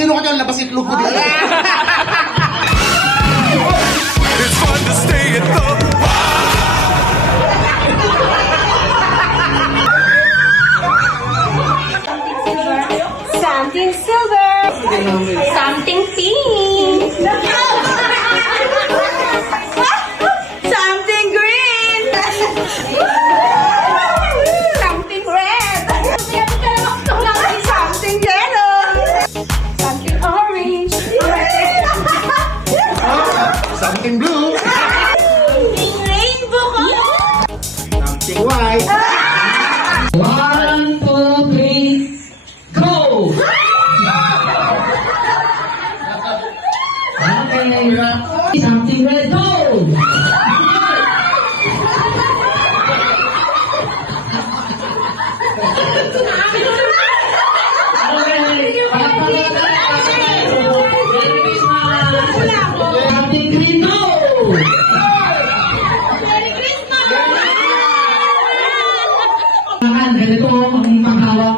sino ka dyan, labas itlog ko dito. It's fun to stay at the Something silver. Something pink. Something green. Something red. Something yellow. Something orange. Something blue. Something rainbow color. Something white. 1, 2, 3, go! Okay. Something red, go! Something green, go! Kailangan, ganito ang panghawak.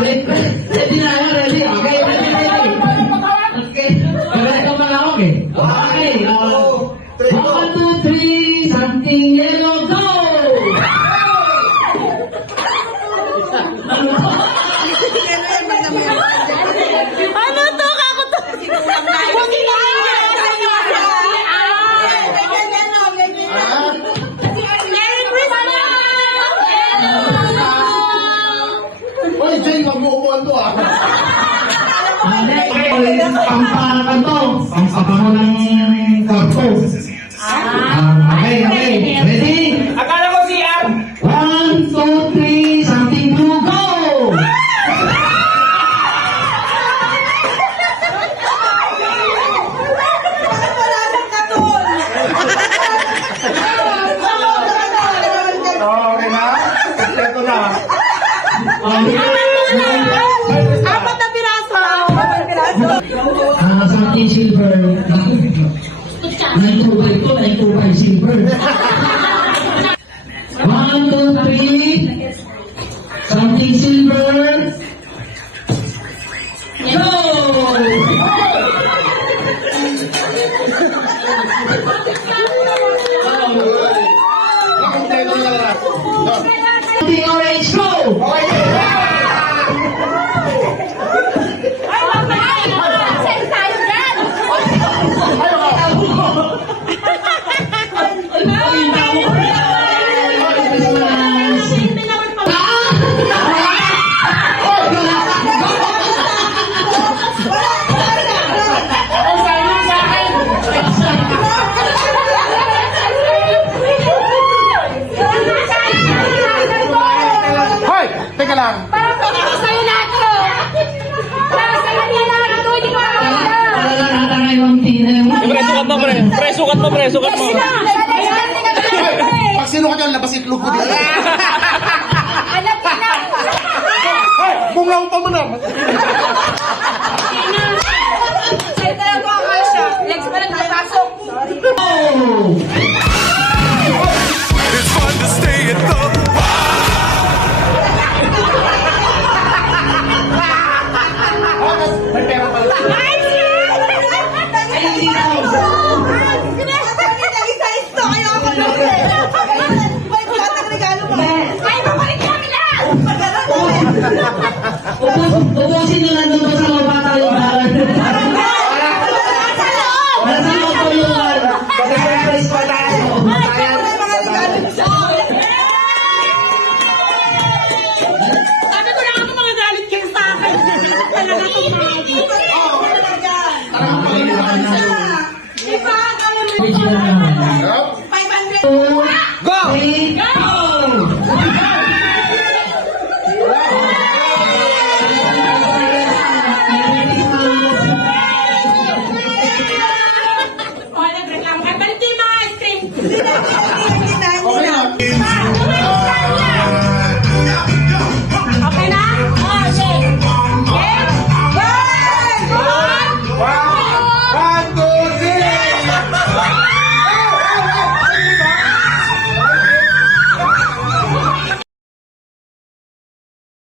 Okay, ready na yan, ready. Okay, ready. Okay, ganito ang panghawak eh. Okay, 1, 2, 3, something yellow, go! Ano to? Kako to? Huwag Merry Christmas! Oy, Jay, wag mo upuan to ah. Pamparakan to. Pampabango ng korpo. Okay. Ready? Akala ko si Ar. 1, 2, 3, something blue, go! Okay na? Kompleto na. Apat na piraso. Something silver. 925 to, 925 silver. 1, 2, 3. Something silver. Go! Kompleto na lahat. Something orange, go! Ay, mamay! Send tayo dyan! Hoy! Teka lang. Para sa'yo lahat to! Para sa kanya lahat to! Hindi ko Pre, sukat mo, pre. Pre, sukat mo, pre. Sukat mo. Hoy! Pag sino ka dyan, labas itlog ko dito. Alam ko na! Hoy! Bungaw pa mo na.